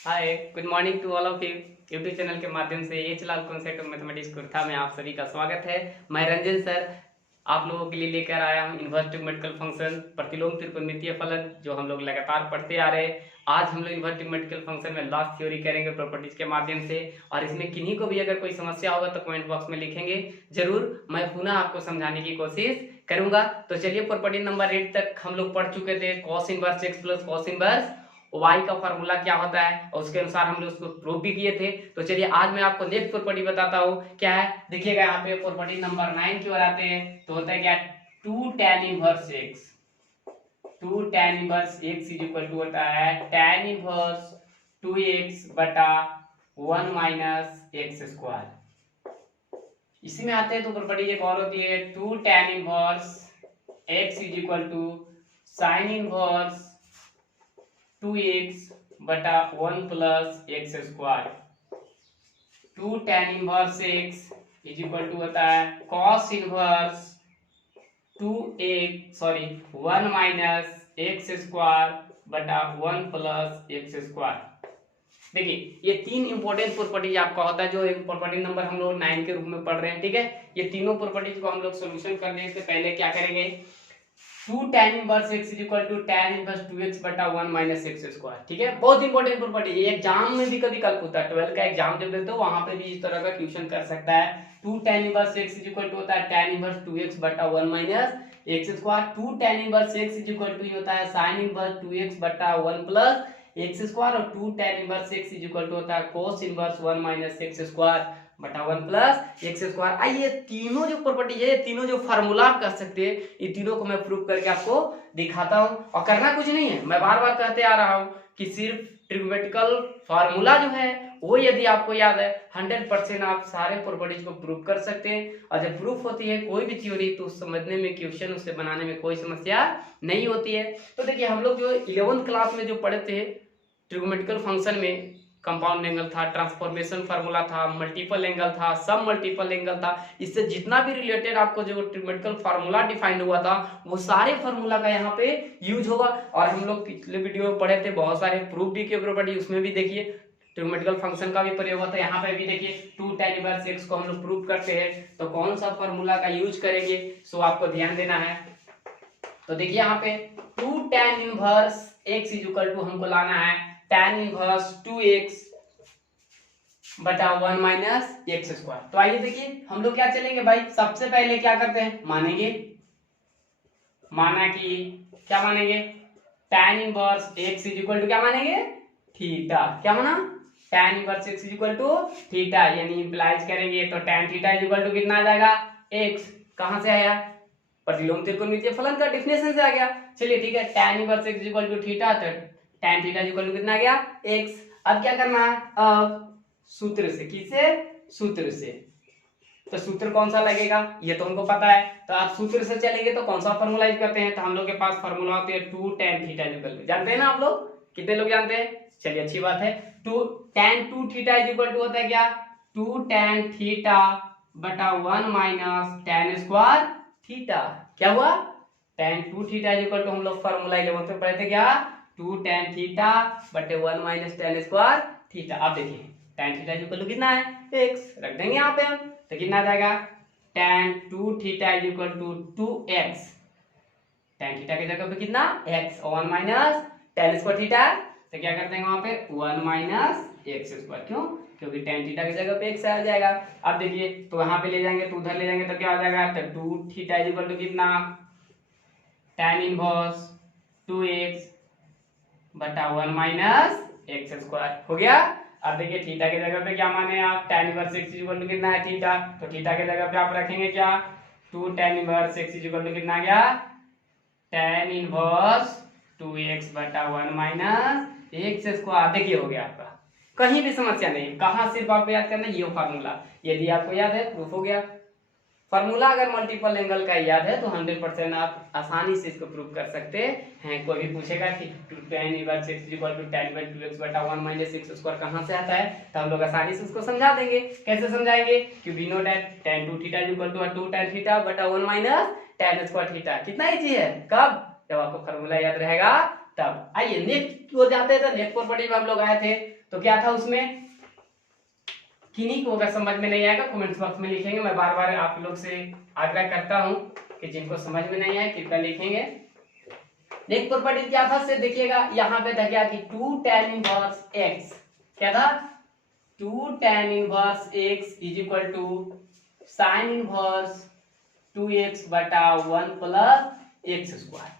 Hi, good morning to all of you. YouTube channel के माध्यम से H Lal concept of mathematics कुर्था में आप सभी का स्वागत है। मैं रंजन सर आप लोगों के लिए लेकर आया हूँ इन्वर्स ट्रिग्मेटिकल फंक्शन प्रतिलोम त्रिकोणमितीय फलन जो हम लोग लगातार पढ़ते आ रहे हैं। आज हम लोग इन्वर्स ट्रिग्मेटिकल फंक्शन में लास्ट थ्योरी करेंगे प्रॉपर्टीज के माध्यम से, और इसमें किन्हीं को भी अगर कोई समस्या होगा तो कमेंट बॉक्स में लिखेंगे, जरूर मैं पुनः आपको समझाने की कोशिश करूंगा। तो चलिए, प्रॉपर्टी नंबर 8 तक हम लोग पढ़ चुके थे। Cos inverse x plus cos inverse y का फॉर्मूला क्या होता है और उसके अनुसार हम लोग उसको प्रूव भी किए थे। तो चलिए आज मैं आपको नेक्स्ट प्रॉपर्टी बताता हूँ क्या है। देखिएगा यहाँ पे प्रॉपर्टी नंबर 9 की ओर आते हैं तो होता है क्या, two tan inverse x, two tan inverse x is equal to होता है टेन इनवर्स 2x बटा 1 माइनस एक्स स्क्वायर। इसी में आते हैं तो प्रॉपर्टी एक और होती है, two tan inverse x is equal to sine inverse 2x बटा 1 plus x square. Two tan inverse x is equal to होता है cos inverse 1 minus x square बटा 1 प्लस एक्स स्क्वायर। देखिए ये तीन इंपॉर्टेंट प्रॉपर्टीज आपका होता है जो एक प्रॉपर्टी नंबर हम लोग 9 के रूप में पढ़ रहे हैं। ठीक है, ये तीनों प्रॉपर्टीज को हम लोग सोल्यूशन करने से पहले क्या करेंगे, two tan inverse x is equal to tan inverse 2x बटा 1 माइनस एक्स स्क्वायर। ठीक है, बहुत इंपॉर्टेंट प्रॉपर्टी है, एग्जाम में भी कभी कल पूछता है, 12 का एग्जाम जब देते हो वहां पे भी इस तरह का क्वेश्चन कर सकता है। Two tan inverse x is equal to होता है टेन इनवर्स 2x बटा 1 minus x square. Two tan inverse x is equal to होता है साइन इनवर्स 2x बटा 1 प्लस एक्स स्क्वायर, और two tan inverse x is equal to होता है cos inverse 1 minus x square बटा 1 plus x square. आइए तीनों जो प्रॉपर्टी है, तीनों जो फार्मूला आप कह सकते हैं, ये तीनों को मैं प्रूव करके आपको दिखाता हूं। और करना कुछ नहीं है, मैं बार बार कहते आ रहा हूं कि सिर्फ ट्रिग्मेटिकल फार्मूला जो है वो यदि आपको याद है 100% आप सारे प्रॉपर्टीज को प्रूव कर सकते हैं। और जब प्रूफ होती है कोई भी थ्योरी तो समझने में, क्वेश्चन उससे बनाने में कोई समस्या नहीं होती है। तो देखिए हम लोग जो 11th क्लास में जो पढ़े थे ट्रिग्मेटिकल फंक्शन में, कंपाउंड एंगल था, ट्रांसफॉर्मेशन फार्मूला था, मल्टीपल एंगल था, सब मल्टीपल एंगल था, इससे जितना भी रिलेटेड आपको जो ट्रिग्मेटिकल फार्मूला डिफाइंड हुआ था वो सारे फार्मूला का यहाँ पे यूज होगा। और हम लोग पिछले वीडियो में पढ़े थे बहुत सारे प्रूफ भी के प्रॉपर्टी, उसमें भी देखिए ट्रिग्मेटिकल फंक्शन का भी प्रयोग होता है। यहाँ पे भी देखिए टू टेन इनवर्स एक्स को हम लोग प्रूव करते हैं तो कौन सा फार्मूला का यूज करेंगे, सो आपको ध्यान देना है। तो देखिए यहाँ पे two tan inverse x is equal to हमको लाना है tan इनवर्स 2x बटा 1 माइनस एक्स स्क्वायर। तो आइए देखिए हम लोग क्या चलेंगे भाई, सबसे पहले क्या करते हैं, मानेंगे, माना कि क्या मानेंगे, tan inverse x is equal to क्या मानेंगे, थीटा। क्या माना, tan inverse x is equal to theta, यानी इंप्लाइज करेंगे तो tan theta is equal to कितना आ जाएगा, x। कहां से आया, प्रतिलोम त्रिकोणमितीय फलन का डेफिनेशन से आ गया। चलिए ठीक है, tan inverse x is equal to theta, तो tan थीटा इक्वल टू कितना आ गया, x। अब क्या करना है, अब सूत्र से, किससे, सूत्र से। तो सूत्र कौन सा लगेगा ये तो हमको पता है, तो आप सूत्र से चलेंगे तो कौन सा फॉर्मूला यूज करते हैं, तो हम लोग के पास फॉर्मूला होती है two tan theta equal to, जानते हैं ना आप लोग, कितने लोग जानते हैं, चलिए अच्छी बात है। Two tan two theta equal to होता है क्या, टू tan थीटा बटा 1 माइनस tan स्क्वायर थीटा। क्या हुआ, tan two theta equal to हम लोग फॉर्मूला 11 में पढ़े थे क्या, टू tan थीटा बटे 1 माइनस tan स्क्वायर थीटा। अब देखिए tan थीटा इक्वल टू कितना है, x, रख देंगे यहाँ पे हम, तो कितना आ जाएगा, tan two theta equal to 2x, tan theta की जगह पे कितना, x, और 1 माइनस tan स्क्वायर थीटा, तो क्या करते हैं वहां पे 1 माइनस एक्स स्क्वायर। क्यों, क्योंकि tan थीटा की जगह पे x आ जाएगा। अब देखिए तो वहां पे ले जाएंगे तो उधर ले जाएंगे तो क्या हो जाएगा, तो टू थीटा इक्वल टू कितना, tan इनवर्स 2x बटा 1 माइनस एक्स स्क्वायर हो गया। अब देखिए थीटा की जगह पे क्या माने आप, tan inverse x equal to कितना है, थीटा, तो थीटा की जगह पे आप रखेंगे क्या, two tan inverse x equal to कितना गया, tan इनवर्स 2x बटा 1 माइनस एक्स स्क्वायर। देखिए हो गया आपका, कहीं भी समस्या नहीं, कहां सिर्फ आपको याद करना है ये फार्मूला, यदि आपको याद है प्रूफ हो गया। फार्मूला अगर मल्टीपल एंगल का याद है तो 100% आप आसानी से इसको प्रूव कर सकते हैं। कोई भी पूछेगा कि tan inverse x equal to tan by 2x बटा 1 माइनस एक्स स्क्वायर कहां से आता है, तो हम लोग आसानी से उसको समझा देंगे। कैसे समझाएंगे, कि we know that tan 2 theta equal to 2 tan theta बटा 1 माइनस tan स्क्वायर थीटा। कितना इजी है, कब, जब आपको फार्मूला याद रहेगा तब। आइए नेक्स्ट हो जाते हैं, तो नेक्स्ट प्रॉपर्टी में हम लोग आए थे तो क्या था उसमें, किन्हीं को अगर समझ में नहीं आएगा कमेंट्स बॉक्स में लिखेंगे। मैं बार बार आप लोग से आग्रह करता हूं कि जिनको समझ में नहीं आए कृपया लिखेंगे। नेक्स्ट प्रॉपर्टी क्या था से देखिएगा, यहाँ पे था क्या कि 2 tan इनवर्स x, क्या था 2 tan inverse x is equal to sine inverse 2x बटा 1 प्लस एक्स स्क्वायर।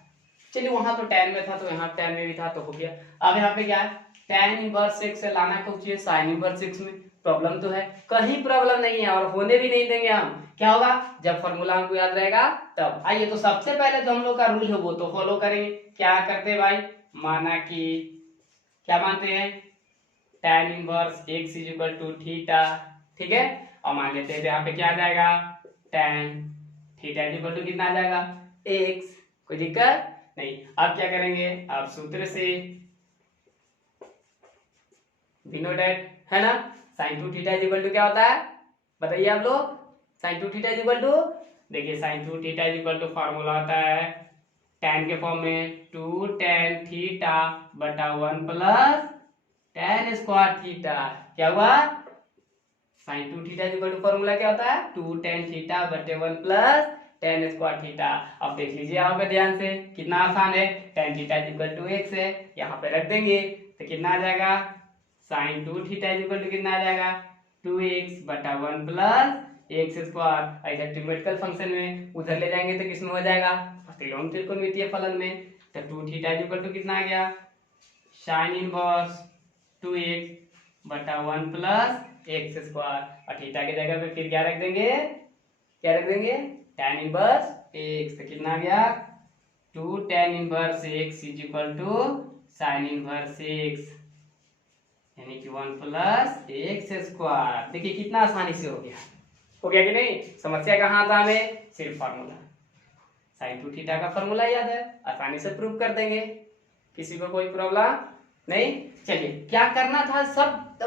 चलिए वहां तो tan में था तो यहाँ tan में भी था तो हो गया। अब यहाँ पे क्या है, tan इनवर्स x से लाना कुछ चाहिए साइन इनवर्स x में, प्रॉब्लम तो है, कहीं प्रॉब्लम नहीं है और होने भी नहीं देंगे हम। क्या होगा, जब फॉर्मूला हमको याद रहेगा तब। आइए तो सबसे पहले जो हम लोग का रूल है वो तो फॉलो करेंगे। क्या करते हैं भाई, माना कि क्या मानते हैं, tan inverse x is equal to theta, ठीक है। और मान लेते हैं यहाँ पे क्या आ जाएगा, tan theta is equal to कितना आ जाएगा x, कोई दिक्कत नहीं। अब क्या करेंगे, आप सूत्र से डिनोटेड है ना, sin 2 theta is equal to क्या होता है बताइए आप लोग, sin 2 theta is equal to, देखिए sin 2 theta is equal to formula होता है tan के फॉर्म में 2 tan थीटा बटा 1 प्लस tan स्क्वायर थीटा। क्या हुआ, sin 2 theta is equal to formula क्या होता है 2 tan थीटा बटे 1 प्लस tan स्क्वायर थीटा। अब देख लीजिए यहाँ पे ध्यान से, कितना आसान है, tan theta is equal to x है, यहाँ पे रख देंगे तो कितना आ जाएगा, sin 2 theta is equal to कितना आ जाएगा 2x बटा 1 प्लस एक्स स्क्वायर। ऐसा ट्रिग्नोमेट्रिकल फंक्शन में उधर ले जाएंगे तो किसमें हो जाएगा, त्रिकोणमितीय फलन में। तो 2 थीटा इज इक्वल टू कितना आ गया, sin इनवर्स 2x बटा 1 प्लस एक्स स्क्वायर, और थीटा की जगह पे फिर क्या रख देंगे, क्या रख देंगे tan इनवर्स x, तो कितना आ गया 2 tan inverse x is equal to sin inverse x, यानी कि 1 प्लस एक्स स्क्वायर। देखिए कितना आसानी से हो गया कि नहीं। समस्या कहाँ था, हमें सिर्फ फार्मूला sin 2 थीटा का फार्मूला याद है, आसानी से प्रूव कर देंगे, किसी को कोई प्रॉब्लम नहीं। चलिए क्या करना था, सब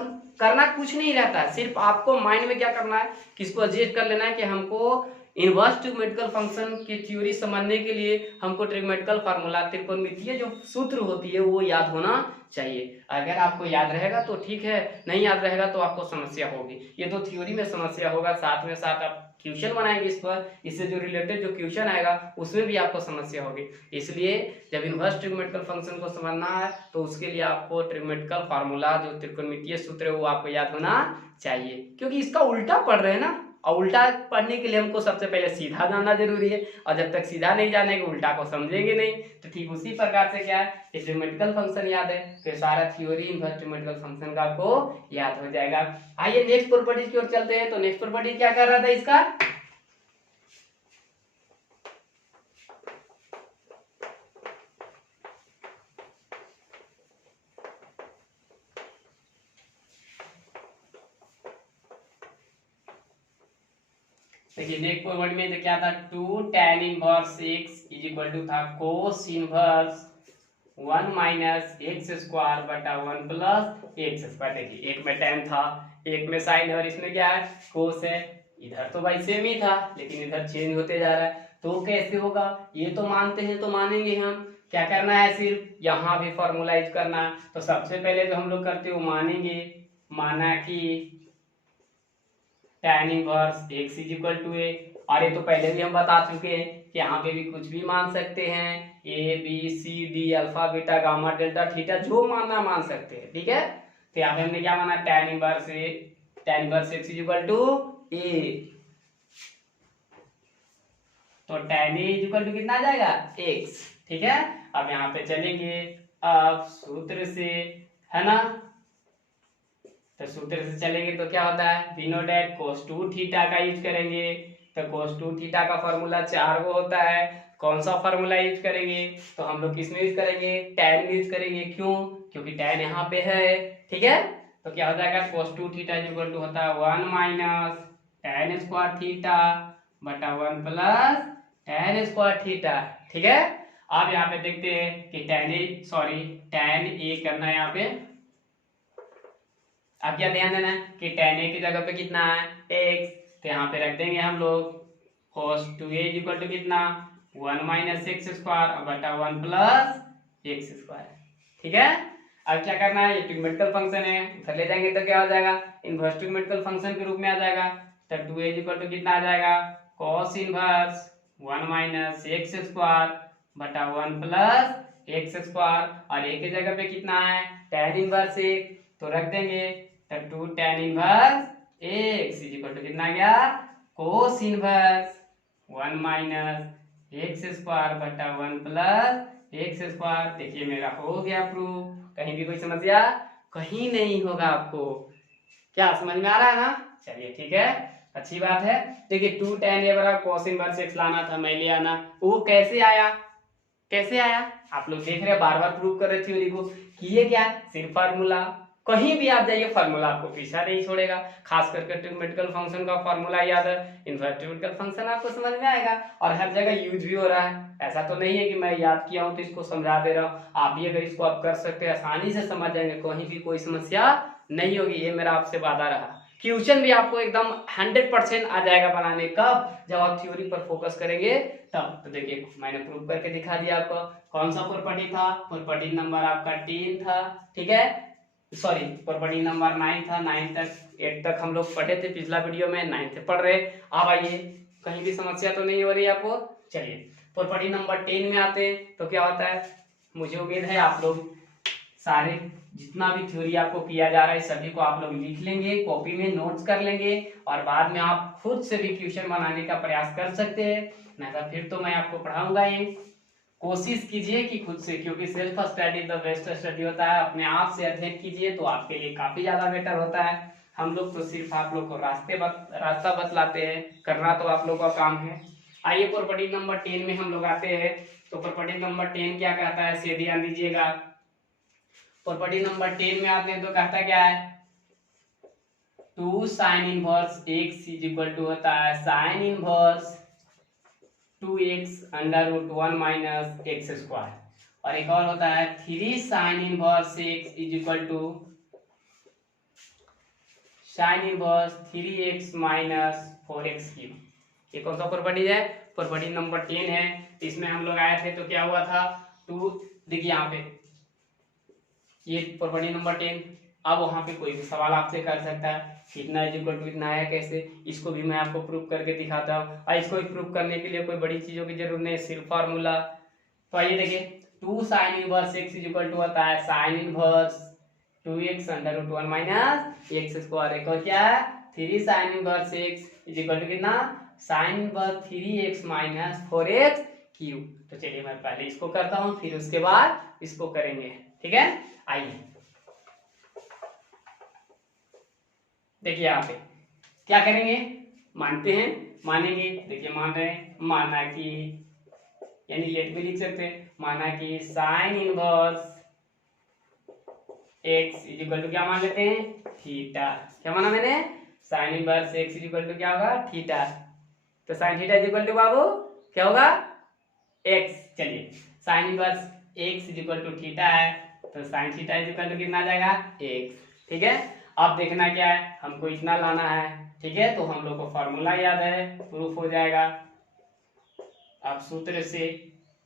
करना कुछ नहीं रहता है, सिर्फ आपको माइंड में क्या करना है, किसको एडजस्ट कर लेना है कि हमको इनवर्स ट्रिग्नोमेट्रिकल फंक्शन की थ्योरी समझने के लिए हमको ट्रिग्नोमेट्रिकल फार्मूला, त्रिकोणमितीय जो सूत्र होती है वो याद होना चाहिए। अगर आपको याद रहेगा तो ठीक है, नहीं याद रहेगा तो आपको समस्या होगी। ये तो थ्योरी में समस्या होगा, साथ में साथ आप क्वेश्चन बनाएंगे इस पर, इससे जो रिलेटेड जो क्वेश्चन आएगा उसमें भी आपको समस्या होगी। इसलिए जब इनवर्स ट्रिग्नोमेट्रिकल फंक्शन को समझना है तो उसके लिए आपको ट्रिग्नोमेट्रिकल फार्मूला जो त्रिकोणमितीय सूत्र है वो आपको याद होना चाहिए, क्योंकि इसका उल्टा पढ़ रहे हैं ना, और उल्टा पढ़ने के लिए हमको सबसे पहले सीधा जानना जरूरी है, और जब तक सीधा नहीं जानेंगे उल्टा को समझेंगे नहीं। तो ठीक उसी प्रकार से क्या है, ट्रिग्नोमेट्रिकल फंक्शन याद है तो सारा थ्योरी इनवर्स ट्रिग्नोमेट्रिकल फंक्शन का आपको याद हो जाएगा। आइए नेक्स्ट प्रॉपर्टी की ओर चलते हैं। तो नेक्स्ट प्रॉपर्टी क्या कर रहा था इसका, देखिए नेक्स्ट प्रॉपर्टी में तो क्या था 2 tan inverse x is equal to था cos inverse 1 minus x square बटा 1 प्लस एक्स स्क्वायर। देखिए एक में tan था, एक में साइन है और इसमें क्या है कोस है। इधर तो भाई सेम ही था लेकिन इधर चेंज होते जा रहा है, तो कैसे होगा, ये तो मानते हैं तो मानेंगे हम। क्या करना है, सिर्फ यहाँ भी फॉर्मूला यूज करना है। तो सबसे पहले जो हम लोग करते हैं वो मानेंगे, माना कि tan inverse x is equal to a, और ये तो पहले भी हम बता चुके हैं कि यहाँ पे भी कुछ भी मान सकते हैं, A B C D alpha beta gamma delta theta जो मानना मान सकते हैं, ठीक है। तो यहाँ पे हमने क्या माना, tan inverse x is equal to a, तो tan a is equal to कितना आ जाएगा x, ठीक है। अब यहाँ पे चलेंगे, अब सूत्र से है ना, तो सूत्र से चलेंगे तो क्या होता है, डिनोटेड cos 2 थीटा का यूज करेंगे। तो cos 2 थीटा का फॉर्मूला 4 वो होता है, कौन सा फॉर्मूला यूज करेंगे, तो हम लोग किस में यूज करेंगे, tan में यूज करेंगे। क्यों, क्योंकि tan यहाँ पे है, ठीक है। तो क्या हो जाएगा cos 2 थीटा इक्वल टू होता है 1 माइनस tan स्क्वायर थीटा बटा 1 प्लस tan स्क्वायर थीटा, ठीक है। अब यहाँ पे देखते हैं कि tan a करना है यहाँ पे। अब क्या ध्यान देना है कि tan a की जगह पे कितना है x, तो यहाँ पे रख देंगे हम लोग cos 2a इक्वल टू कितना 1 माइनस एक्स स्क्वायर बटा 1 प्लस एक्स स्क्वायर। ठीक है, अब क्या करना है, ये ट्रिग्मेटिकल फंक्शन है, उधर ले जाएंगे तो क्या हो जाएगा, इनवर्स ट्रिग्मेटिकल फंक्शन के रूप में आ जाएगा। तो 2a इक्वल टू कितना आ जाएगा, cos inverse 1 minus x square बटा 1 प्लस एक्स स्क्वायर, और एक की जगह पे कितना है tan इनवर्स एक, तो रख देंगे तो 2 tan inverse x equal to कितना आ गया, cos inverse 1 minus x square बटा 1 प्लस एक्स स्क्वायर। देखिए मेरा हो गया प्रूफ, कहीं भी कोई समस्या कहीं नहीं होगा आपको। क्या समझ में आ रहा है ना, चलिए ठीक है, अच्छी बात है। देखिए 2 tan ए बराबर cos इनवर्स एक्स लाना था, मैं ले आना, वो कैसे आया, कैसे आया आप लोग देख रहे हैं, बार बार प्रूव कर रहे थ्योरी को, किए क्या, सिर्फ फार्मूला, कहीं भी आप जाइए फार्मूला आपको पीछा नहीं छोड़ेगा, खास करके ट्रिग्मेटिकल फंक्शन का फार्मूला याद है, इनवर्स ट्रिग्मेटिकल फंक्शन आपको समझ में आएगा, और हर जगह यूज भी हो रहा है। ऐसा तो नहीं है कि मैं याद किया हूं तो इसको समझा दे रहा हूं, आप भी अगर इसको आप कर सकते हैं आसानी से समझ जाएंगे, कहीं भी कोई समस्या नहीं होगी, ये मेरा आपसे वादा रहा। क्वेश्चन भी आपको एकदम 100% आ जाएगा बनाने, कब, जब आप थ्योरी पर फोकस करेंगे तब। तो देखिए मैंने प्रूव करके दिखा दिया आपको, कौन सा प्रॉपर्टी था, प्रॉपर्टी नंबर आपका 10 था, ठीक है, सॉरी प्रॉपर्टी नंबर 9 था, 9 तक 8 तक हम लोग पढ़े थे पिछला वीडियो में, 9 से पढ़ रहे। अब आइए, कहीं भी समस्या तो नहीं हो रही आपको, चलिए प्रॉपर्टी नंबर 10 में आते हैं तो क्या होता है, मुझे उम्मीद है आप लोग सारे जितना भी थ्योरी आपको किया जा रहा है सभी को आप लोग लिख लेंगे, कॉपी में नोट्स कर लेंगे, और बाद में आप खुद से भी क्वेश्चन बनाने का प्रयास कर सकते हैं, नहीं तो फिर तो मैं आपको पढ़ाऊंगा ही। कोशिश कीजिए कि खुद से, क्योंकि self study the best study होता है, अपने आप से अध्ययन कीजिए तो आपके लिए काफी ज्यादा बेटर होता है। हम लोग तो सिर्फ आप लोग को रास्ता बतलाते हैं, करना तो आप लोग का काम है। आइए प्रॉपर्टी नंबर 10 में हम लोग आते हैं, तो प्रॉपर्टी नंबर 10 क्या कहता है, से ध्यान दीजिएगा। प्रॉपर्टी नंबर 10 में आते हैं तो कहता क्या है, 2 sine inverse x is equal to होता है sine inverse 2x under root 1 minus x square, और एक और होता है 3 sine inverse x is equal to sine inverse 3x minus 4x cube. ये कौन सा प्रॉपर्टी है, प्रॉपर्टी नंबर 10 है। इसमें हम लोग आए थे तो क्या हुआ था, 2, देखिए यहाँ पे ये प्रॉपर्टी नंबर 10। अब वहां पे कोई भी सवाल आपसे कर सकता है, कितना इज इक्वल टू इतना है कैसे, इसको भी मैं आपको प्रूव करके दिखाता हूँ, और इसको प्रूव करने के लिए कोई बड़ी चीजों की जरूरत नहीं, सिर्फ फार्मूला। तो आइए देखिए, 2 sine inverse x is equal to होता है sine inverse 2x under root 1 minus x square, एक और क्या है 3 sine inverse x is equal to कितना, sine inverse 3x minus 4x cube. तो चलिए मैं पहले इसको करता हूँ, फिर उसके बाद इसको करेंगे, ठीक है। आइए देखिए यहाँ पे क्या करेंगे, मानते हैं, मानेंगे, देखिए मान रहे हैं, माना कि, यानी लेट भी लिख सकते हैं, माना कि sine inverse x is equal to क्या मान लेते हैं, थीटा। क्या माना मैंने, sine inverse x is equal to क्या होगा, थीटा। तो sine theta is equal to बाबू क्या होगा, एक्स। चलिए sine inverse x is equal to theta है, तो sine theta is equal to कितना आ जाएगा, एक्स। ठीक है, अब देखना क्या है, हमको इतना लाना है, ठीक है, तो हम लोग को फॉर्मूला याद है, प्रूफ हो जाएगा अब सूत्र से।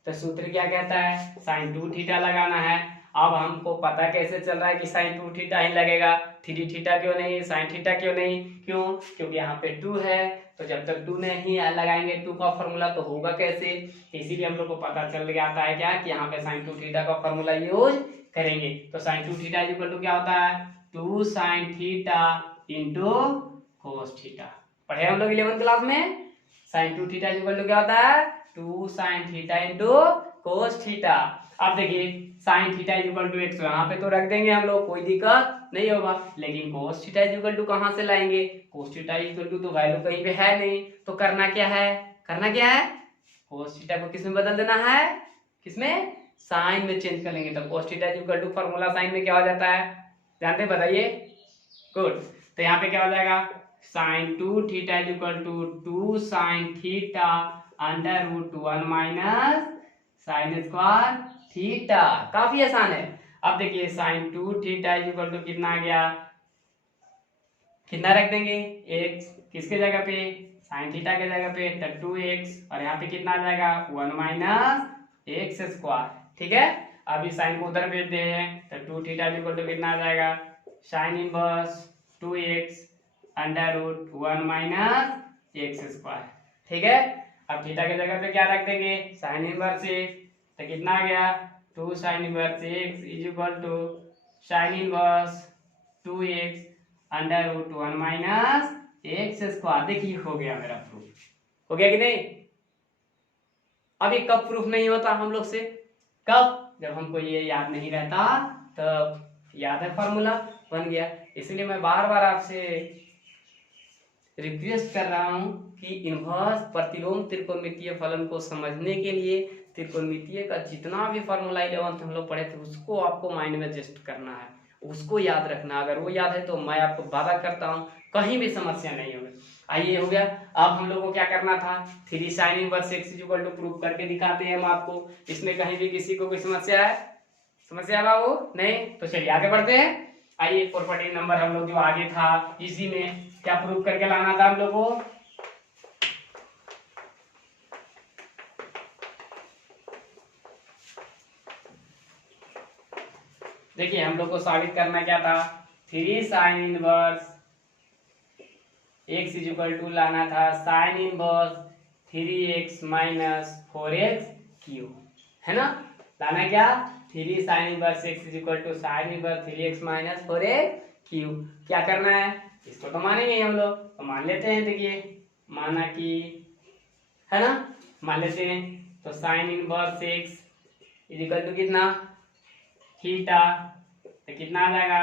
तो सूत्र क्या कहता है, साइन 2 थीटा लगाना है। अब हमको पता कैसे चल रहा है कि साइन 2 थीटा ही लगेगा, 3 थीटा क्यों नहीं, साइन थीटा क्यों नहीं, क्यों, क्योंकि यहाँ पे 2 है, तो जब तक 2 नहीं लगाएंगे 2 का फॉर्मूला तो होगा कैसे, इसीलिए हम लोग को पता चल जाता है क्या कि यहाँ पे साइन 2 थीटा का फॉर्मूला यूज करेंगे। तो sine 2 theta is equal to क्या होता है, 2 sine theta into cos theta. पढ़े हम लोग 11th क्लास में, sine 2 theta is equal to क्या होता है, 2 sine theta into cos theta. अब देखिए sine theta is equal to x, यहाँ पे तो रख देंगे हम लोग, कोई दिक्कत नहीं होगा, लेकिन cos theta is equal to कहाँ से लाएंगे, cos theta is equal to तो वैल्यू कहीं पे है नहीं, तो करना क्या है, करना क्या है, कोस थीटा को किस में बदल देना है, किसमें, साइन में चेंज कर लेंगे। तो cos theta is equal to formula sine में क्या हो जाता है, जानते हैं, बताइए, गुड। तो यहाँ पे क्या हो जाएगा, sine 2 theta is equal to 2 sine theta under root 1 minus sine square theta. काफी आसान है। अब देखिए sine 2 theta is equal to कितना आ गया, कितना रख देंगे, x किसके जगह पे, साइन थीटा के जगह पे, तो 2x, और यहाँ पे कितना आ जाएगा 1 माइनस एक्स स्क्वायर। ठीक है, अभी साइन को उधर भेज दे तो 2 थीटा इक्वल टू कितना आ जाएगा, sine inverse 2x under root 1 minus x square. ठीक है, अब थीटा की जगह पे क्या रख देंगे, साइन इनवर्स एक्स, तो कितना आ गया 2 sine inverse x is equal to sine inverse 2x under root 1 minus x square. देखिए हो गया मेरा प्रूफ, हो गया कि नहीं। अभी कब प्रूफ नहीं होता हम लोग से, कब, जब हमको ये याद नहीं रहता तब याद है फॉर्मूला बन गया। इसलिए मैं बार बार आपसे रिक्वेस्ट कर रहा हूं कि इनवर्स प्रतिलोम त्रिकोणमितीय फलन को समझने के लिए त्रिकोणमितीय का जितना भी फॉर्मूला 11th हम लोग पढ़े थे उसको आपको माइंड में एडजस्ट करना है, उसको याद रखना। अगर वो याद है तो मैं आपको वादा करता हूं कहीं भी समस्या नहीं होगी। आइए हो गया। अब हम लोग को क्या करना था, 3 sine inverse x is equal to proof करके दिखाते हैं हम आपको। इसमें कहीं भी किसी को कोई समस्या है, समस्या बाबू नहीं, तो चलिए आगे बढ़ते हैं। आइए प्रॉपर्टी नंबर हम लोग जो आगे था इसी में क्या प्रूफ करके लाना था हम लोग को, देखिए हम लोग को साबित करना क्या था, 3 sine inverse x is equal to लाना था sign inverse 3x minus 4x cube, है ना। लाना क्या, 3 sine inverse x is equal to sine inverse 3x minus 4x cube. क्या करना है, इसको तो मानेंगे हम लोग, तो मान लेते हैं। देखिए माना कि, है ना, मान लेते हैं। तो sine inverse x is equal to कितना, थीटा, तो कितना आ जाएगा,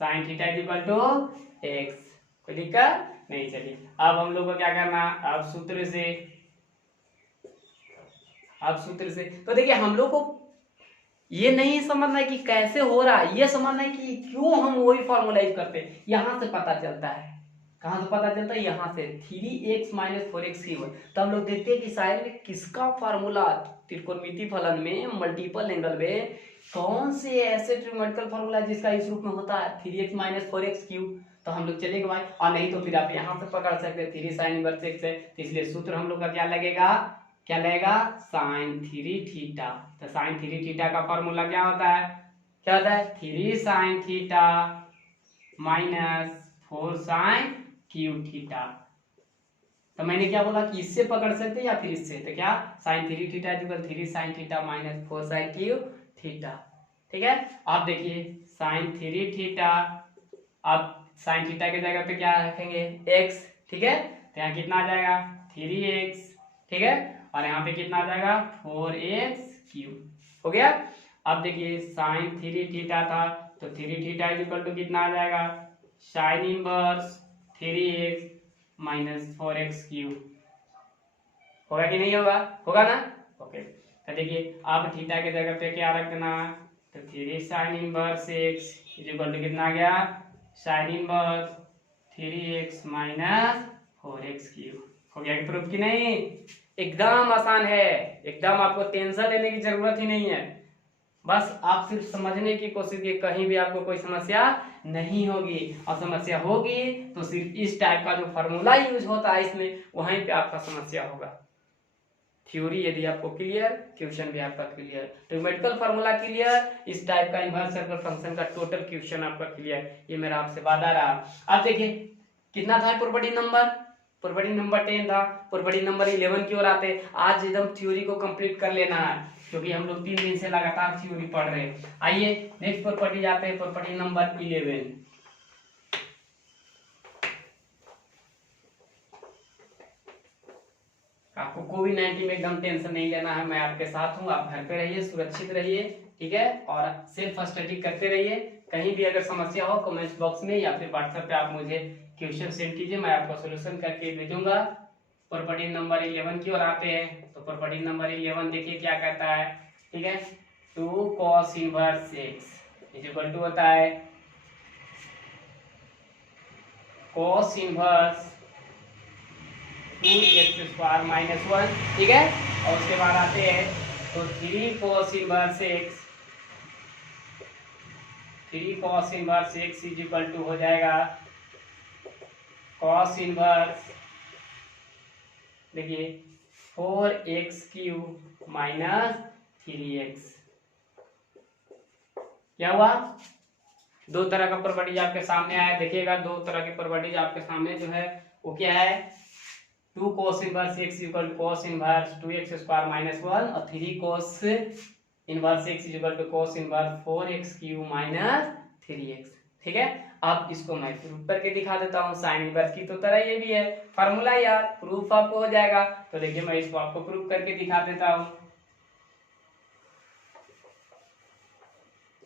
sine theta is equal to x. कोई दिक्कत नहीं। चलिए अब हम लोग को क्या करना, अब सूत्र से तो देखिए हम लोग को ये नहीं समझना है कि कैसे हो रहा है, ये समझना है कि क्यों हम वही फॉर्मूला यूज करते हैं। यहां से पता चलता है, कहां से पता चलता है, यहाँ से 3x माइनस 4x क्यूब। तो हम लोग देखते हैं कि शायद में किसका फॉर्मूला त्रिकोणमितीय फलन में मल्टीपल एंगल में कौन से ऐसे ट्रिग्नोमेट्रिकल फॉर्मूला जिसका इस रूप में होता है 3x माइनस 4x क्यूब। तो हम लोग चलेंगे भाई, और नहीं तो फिर आप यहाँ से पकड़ सकते हैं 3 साइन इनवर्स एक्स है, तो इसलिए सूत्र हम लोग का क्या लगेगा, क्या लगेगा, साइन 3 थीटा। तो साइन 3 थीटा का फॉर्मूला क्या होता है, क्या होता है, 3 sine theta minus 4 sine cube theta. तो मैंने क्या बोला कि इससे पकड़ सकते या फिर इससे, तो क्या sine 3 theta equal 3 sine theta minus 4 sine cube theta. ठीक है, आप देखिए साइन 3 थीटा, आप साइन थीटा की जगह पे क्या रखेंगे, x। ठीक है, तो यहाँ कितना आ जाएगा 3x। ठीक है, और यहाँ पे कितना आ जाएगा 4x क्यूब। हो गया। अब देखिए साइन 3 थीटा था, तो 3 थीटा इक्वल टू कितना आ जाएगा, sine inverse 3x minus 4x cube. होगा कि नहीं होगा, होगा ना। ओके, तो देखिए अब थीटा के जगह पे क्या रखना, तो 3 sine inverse x equal to कितना आ गया, sign inverse 3x minus 4x cube. हो गया कि प्रूफ की नहीं, एकदम आसान है, एकदम आपको टेंशन लेने की जरूरत ही नहीं है। बस आप सिर्फ समझने की कोशिश कीजिए, कहीं भी आपको कोई समस्या नहीं होगी, और समस्या होगी तो सिर्फ इस टाइप का जो फॉर्मूला यूज होता है इसमें, वहीं पे आपका समस्या होगा। थ्योरी यदि आपको क्लियर, क्वेश्चन भी आपका क्लियर, ट्रिग्नोमेट्रिकल फार्मूला क्लियर, इस टाइप का इनवर्स सर्कल फंक्शन का टोटल क्वेश्चन आपका क्लियर, ये मेरा आपसे वादा रहा। अब देखिए कितना था प्रॉपर्टी नंबर 10 था, प्रॉपर्टी नंबर 11 की ओर आते। आज एकदम थ्योरी को कंप्लीट कर लेना है, क्योंकि हम लोग 3 दिन से लगातार थ्योरी पढ़ रहे हैं। आइए नेक्स्ट प्रॉपर्टी जाते हैं, प्रॉपर्टी नंबर 11। आपको कोविड-19 में एकदम टेंशन नहीं लेना है, मैं आपके साथ हूँ। आप घर पे रहिए, सुरक्षित रहिए, ठीक है, और सेल्फ स्टडी करते रहिए। कहीं भी अगर समस्या हो कमेंट बॉक्स में या फिर व्हाट्सएप पे आप मुझे क्वेश्चन सेंड कीजिए, मैं आपको सोल्यूशन करके भेजूंगा। प्रॉपर्टी नंबर 11 की ओर आते हैं। तो प्रॉपर्टी नंबर 11 देखिए क्या कहता है, ठीक है, 2 cos inverse x equal to होता है cos inverse 2x square minus 1, ठीक है। और उसके बाद आते हैं तो 3 cos inverse x is equal to हो जाएगा cos इनवर्स, देखिए 4x क्यूब माइनस 3x। क्या हुआ, दो तरह का प्रॉपर्टीज आपके सामने आया। देखिएगा दो तरह की प्रॉपर्टीज आपके सामने जो है वो क्या है, 2 cos inverse x equal to cos inverse 2x square minus 1 और 3 cos inverse x equal to cos inverse 4x cube minus 3x। ठीक है, अब इसको मैं प्रूफ करके दिखा देता हूँ। साइन इनवर्स की तो तरह ये भी है फार्मूला यार, प्रूफ आपको हो जाएगा। तो देखिए मैं इसको आपको प्रूफ करके दिखा देता हूँ।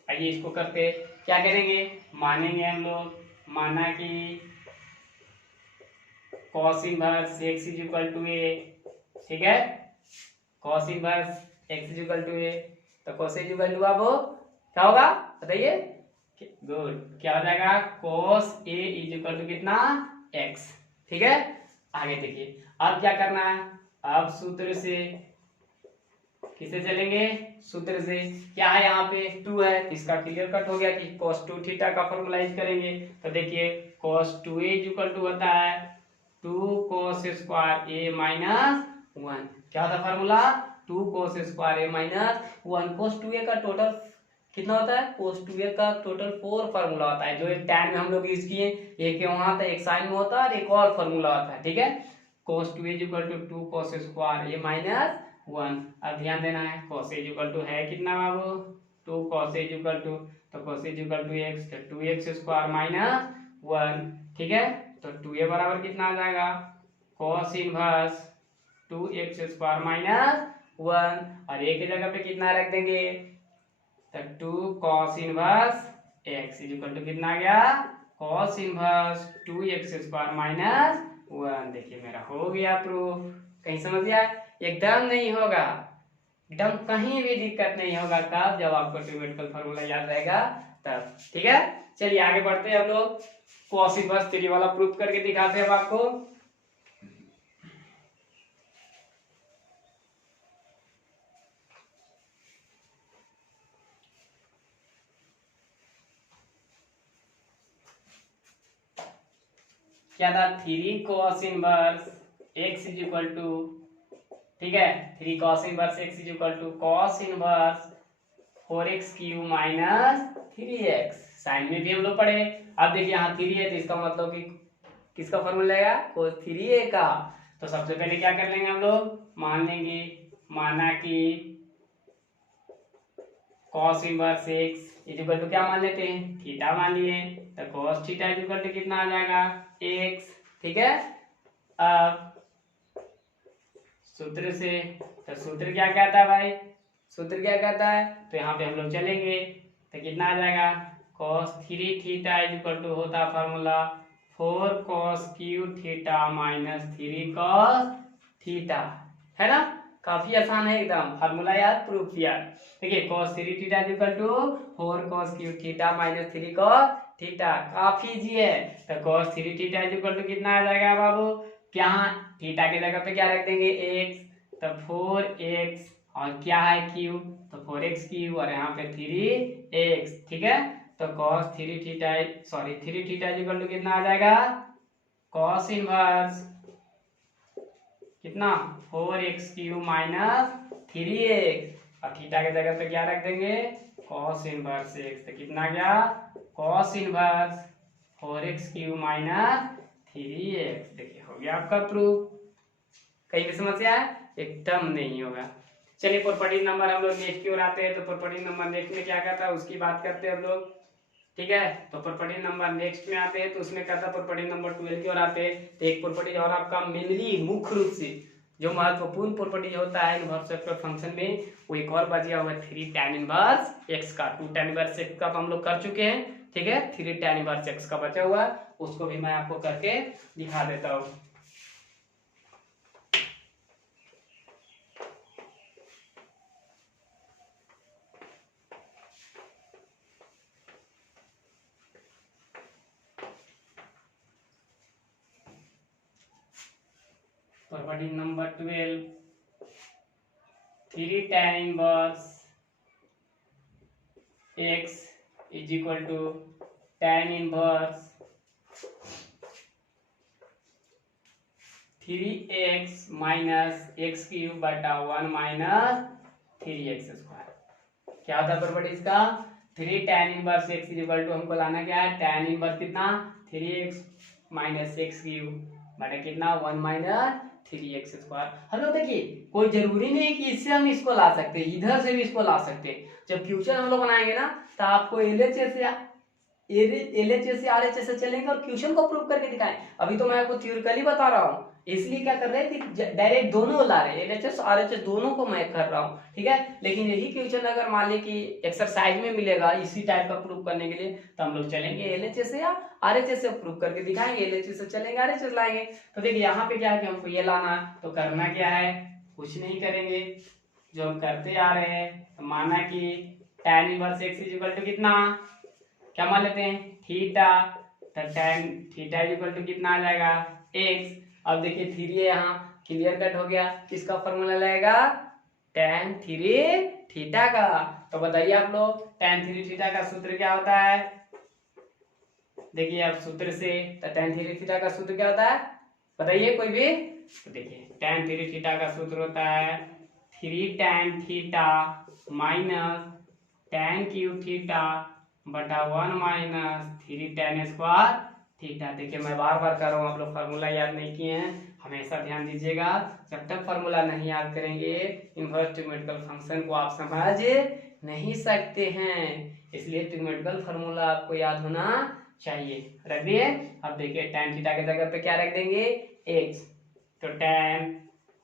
आइए इसको करते क्या करेंगे, मानेंगे हम लोग, माना कि cos inverse x is equal to a। ठीक है, cos inverse x is equal to a, तो cos की वैल्यू अब क्या होगा बताइए, गुड, क्या हो जाएगा cos a is equal to कितना x। ठीक है, आगे देखिए अब क्या करना है, अब सूत्र से किसे चलेंगे, सूत्र से। क्या है यहाँ पे 2 है, इसका क्लियर कट हो गया कि cos 2 थीटा का फॉर्मूला यूज करेंगे। तो देखिए cos 2a इक्वल टू होता है 2 cos स्क्वायर a माइनस 1। क्या होता है formula, 2 cos square a minus 1। cos 2a का टोटल कितना होता है, cos 2a का टोटल 4 फार्मूला होता है, जो एक tan में हम लोग यूज किए, एक यहाँ होता है, एक साइन में होता है और एक और फार्मूला होता है। ठीक है, cos 2a equal to 2 cos square a minus 1। अब ध्यान देना है cos a इक्वल टू है कितना बाबू, 2 cos a इक्वल टू, तो cos a equal to x, तो 2x स्क्वायर माइनस 1। ठीक है, तो 2a बराबर कितना आ जाएगा, cos inverse 2x square minus 1, और a की जगह पे कितना रख देंगे, तो 2 cos inverse x equal to कितना आ गया, cos inverse 2x square minus 1। देखिए मेरा हो गया प्रूफ। कहीं समझ गया, एकदम नहीं होगा, एकदम कहीं भी दिक्कत नहीं होगा, कब, जब आपको ट्रिग्नोमेट्रिकल फार्मूला याद रहेगा तब। ठीक है, चलिए आगे बढ़ते हैं हम लोग, cos इनवर्स 3 वाला प्रूफ करके दिखाते हैं अब आपको। क्या था, 3 cos inverse x is equal to, ठीक है, 3 cos inverse x is equal to cos inverse 4x cube minus 3x। Sine में भी हम लोग पढ़े। अब देखिए यहाँ 3 है तो इसका मतलब कि किसका फॉर्मूला आएगा, cos 3a का। तो सबसे पहले क्या कर लेंगे हम लोग, मान लेंगे, माना कि cos inverse x is equal to क्या मान लेते हैं, थीटा मान लिए, तो cos theta is equal to कितना आ जाएगा x। ठीक है, अब सूत्र से, तो सूत्र क्या कहता है भाई, सूत्र क्या कहता है, तो यहाँ पे हम लोग चलेंगे तो कितना आ जाएगा, cos 3 theta is equal to होता है formula 4 cos cube theta minus 3 cos theta. है ना, काफी आसान है एकदम, फार्मूला यार, प्रूफ यार। देखिए cos 3 theta is equal to 4 cos cube theta minus 3 cos theta, काफी इजी है। तो cos 3 theta is equal to कितना आ जाएगा बाबू, क्या थीटा की जगह पे क्या रख देंगे x, तो 4x, और क्या है क्यूब, तो 4x क्यूब, और यहाँ पे 3x। ठीक है, तो cos 3 theta, sorry 3 theta equal to कितना आ जाएगा, cos इनवर्स कितना 4x क्यूब माइनस 3x, और थीटा की जगह पे क्या रख देंगे, cos इनवर्स x, तो कितना गया, cos inverse 4x cube minus 3x। देखिए हो गया आपका प्रूफ। कहीं भी समस्या है, एकदम नहीं होगा। चलिए प्रॉपर्टी नंबर हम लोग नेक्स्ट की ओर आते हैं। तो प्रॉपर्टी नंबर नेक्स्ट में क्या कहता है उसकी बात करते हैं हम लोग। ठीक है, तो प्रॉपर्टी नंबर नेक्स्ट में आते हैं तो उसमें कहता है प्रॉपर्टी नंबर 12 की ओर आते हैं। तो एक प्रॉपर्टी और आपका मेनली मुख्य रूप से जो महत्वपूर्ण प्रॉपर्टी होता है इनवर्स वेक्टर फंक्शन में, वो एक और बचा हुआ है 3 tan इनवर्स x का। 2 tan इनवर्स x का हम लोग कर चुके हैं। ठीक है, 3 tan इनवर्स x का बचा हुआ है, उसको भी मैं आपको करके दिखा देता हूँ। Property number 12, 3 tan inverse x is equal to tan inverse 3x minus x cube बटा 1 माइनस 3x स्क्वायर। क्या होता है प्रॉपर्टी इसका, 3 tan inverse x equal to हमको लाना क्या है, tan इनवर्स कितना 3x माइनस एक्स क्यूब बटा कितना 1 माइनस 3x स्क्वायर। हम लोग देखिए कोई जरूरी नहीं है कि इससे हम इसको ला सकते, इधर से भी इसको ला सकते। जब फ्यूचर हम लोग बनाएंगे ना तो आपको LHS या LHS से RHS से चलेंगे और क्वेश्चन को प्रूव करके दिखाएं। अभी तो मैं आपको थ्योरेटिकली बता रहा हूँ, इसलिए क्या कर रहे हैं कि डायरेक्ट दोनों ला रहे हैं, LHS RHS दोनों को मैं कर रहा हूँ, ठीक है। लेकिन यही क्वेश्चन अगर मान ले कि एक्सरसाइज में मिलेगा इसी टाइप का प्रूव करने के लिए तो हम लोग चलेंगे LHS से या RHS से प्रूव करके दिखाएंगे, LHS से चलेंगे RHS लाएंगे। तो देखिए यहाँ पे क्या है कि हमको ये लाना है, तो करना क्या है, कुछ नहीं करेंगे, जो हम करते आ रहे हैं। तो माना कि tan inverse x equal to कितना, क्या मान लेते हैं थीटा, तो tan थीटा इक्वल टू कितना आ जाएगा x। अब देखिए 3 यहाँ क्लियर कट हो गया, किसका फॉर्मूला लगेगा tan 3 थीटा का। तो बताइए आप लोग tan 3 थीटा का सूत्र क्या होता है, देखिए अब सूत्र से, तो tan 3 थीटा का सूत्र क्या होता है बताइए कोई भी। तो देखिए tan 3 थीटा का सूत्र होता है 3 tan theta minus tan cube theta बटा 1 माइनस 3 tan स्क्वायर थीटा। देखिए मैं बार बार कर रहा हूँ, आप लोग फार्मूला याद नहीं किए हैं, हमेशा ध्यान दीजिएगा। जब तक फार्मूला नहीं याद करेंगे इनवर्स ट्रिग्नोमेट्रिकल फंक्शन को आप समझ नहीं सकते हैं, इसलिए ट्रिग्नोमेट्रिकल फार्मूला आपको याद होना चाहिए। रख दिए। अब देखिए tan थीटा के जगह पे क्या रख देंगे x, तो tan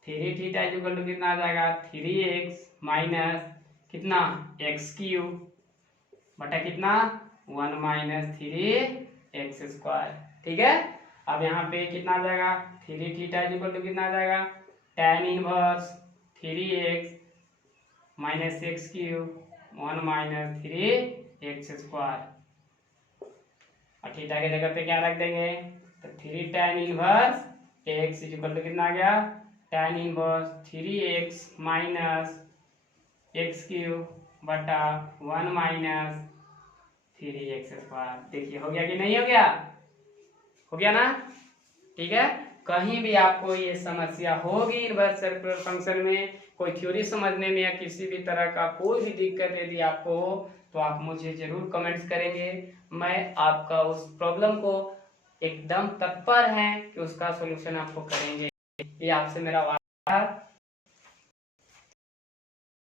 3 थीटा इक्वल टू कितना आ जाएगा 3x माइनस कितना x क्यूब बटा कितना 1 माइनस 3x स्क्वायर, ठीक है। अब यहाँ पे कितना आ जाएगा 3 थीटा इक्वल टू कितना आ जाएगा tan inverse 3x minus x cube 1 minus 3x square, और थीटा के जगह पे क्या रख देंगे, तो 3 tan inverse x equal to कितना आ गया tan inverse 3x minus x cube बटा 1 माइनस 3x स्क्वायर। देखिए हो गया कि नहीं हो गया, हो गया ना, ठीक है। कहीं भी आपको ये समस्या होगी इनवर्स सर्कुलर फंक्शन में, कोई थ्योरी समझने में या किसी भी तरह का कोई भी दिक्कत यदि आपको हो तो आप मुझे जरूर कमेंट्स करेंगे, मैं आपका उस प्रॉब्लम को एकदम तत्पर हैं कि उसका सॉल्यूशन आपको करेंगे। ये आपसे मेरा